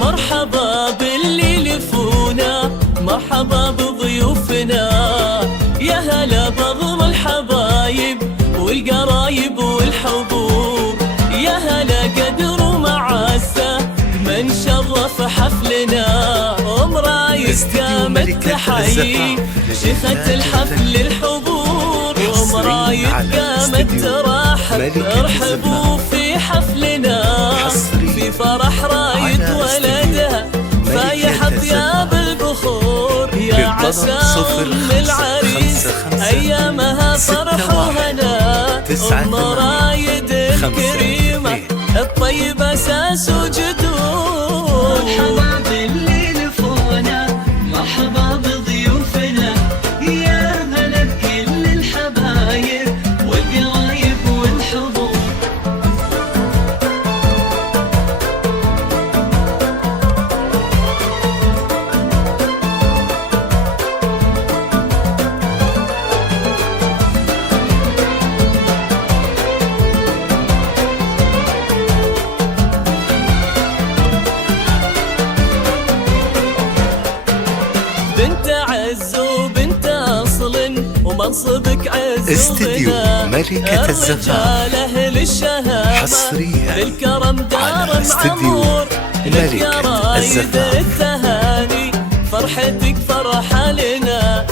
مرحبا باللي لفونا، مرحبا بضيوفنا، يا هلا بضم الحبايب والقرايب والحبوب، يا هلا قدر ومعزة من شرف حفلنا، ام رايد قامت تحيي شيخة الحفل الحضور، ام رايد قامت ترحب ارحبوا في حفلنا، في فرح رايد ولدها فايح ثياب البخور، يا عسى ام العريس ايامها فرح وهنا، ام رايد الكريمه الطيبه اساس وجذور. مرحبا باللي لفونا، مرحبا بضيوفنا، يا هلا بكل الحبايب والقرايب والحضور. بنت عز وبنت اصل ومنصبك عز استديو ملكة الزفاف، الرجال اهل الشهامة حصريا بالكرم دار على استديو معمور، لك يا ملكة رايد الزفاف. التهاني فرحتك فرحة لنا،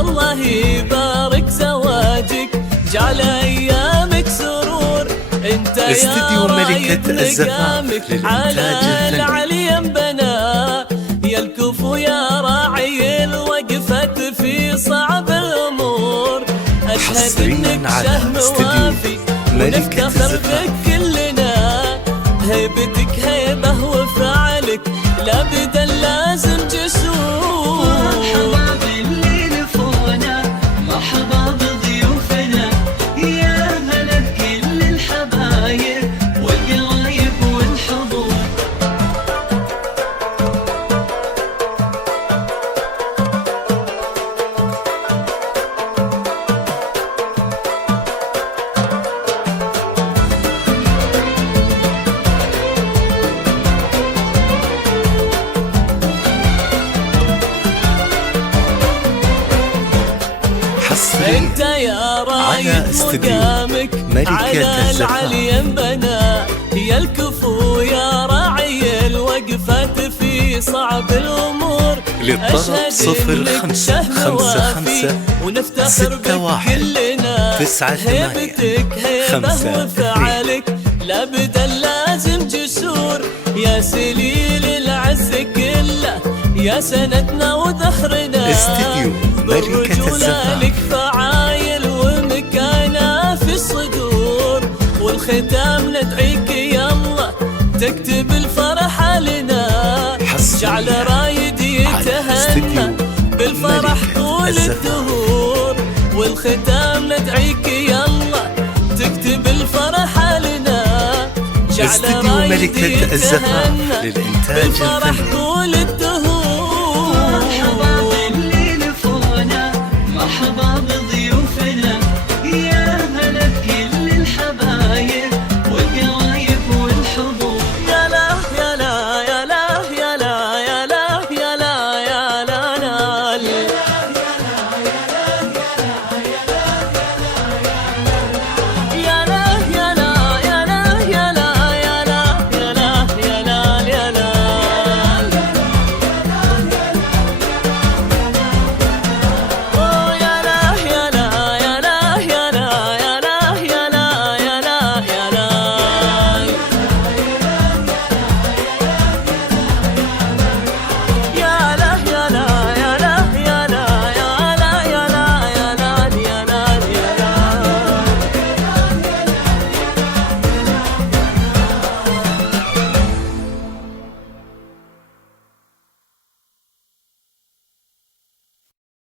الله يبارك زواجك جعل ايامك سرور، انت يا استديو رايد ملكة الزفاف مقامك للإنتاج على الفني. العلي ينبنى، يا الكفو يا راعي الوقفة في صعب الأمور، أشهد حصرياً إنك على شهم استديو وافي ملكة ونفتخر الزفاف. بك كلنا، هيبتك هيبة وفعلك لابدا لازم جسور. مرحبا باللي لفونا، مرحبا بضيوفنا، يا هلا بكل الحبايب والقرايب والحضور. حصريا انت يا رايد على استديو مقامك ملكة على الزفاف. العلي ينبنى، يا الكفو يا راعي الوقفة في صعب الأمور، للطلب أشهد 05 إنك شهم 55 وافي ونفتخر بك 61 كلنا، 98 هيبتك هيبة 5 وفعلك لابدا لازم جسور، يا سليل العز كله يا سندنا وذخرنا، استديو ملكة بالرجولة الزفاف. لك فعايل ومكانة في الصدور، والختام ندعيك يلا تكتب الفرح لنا، حصرياً جعل رايد على استديو يتهنى بالفرح ملكة طول الزفاف. الدهور، والختام ندعيك يلا تكتب الفرح لنا، جعل استديو رايد ملكة الزفاف يتهنى للإنتاج بالفرح الفني. طول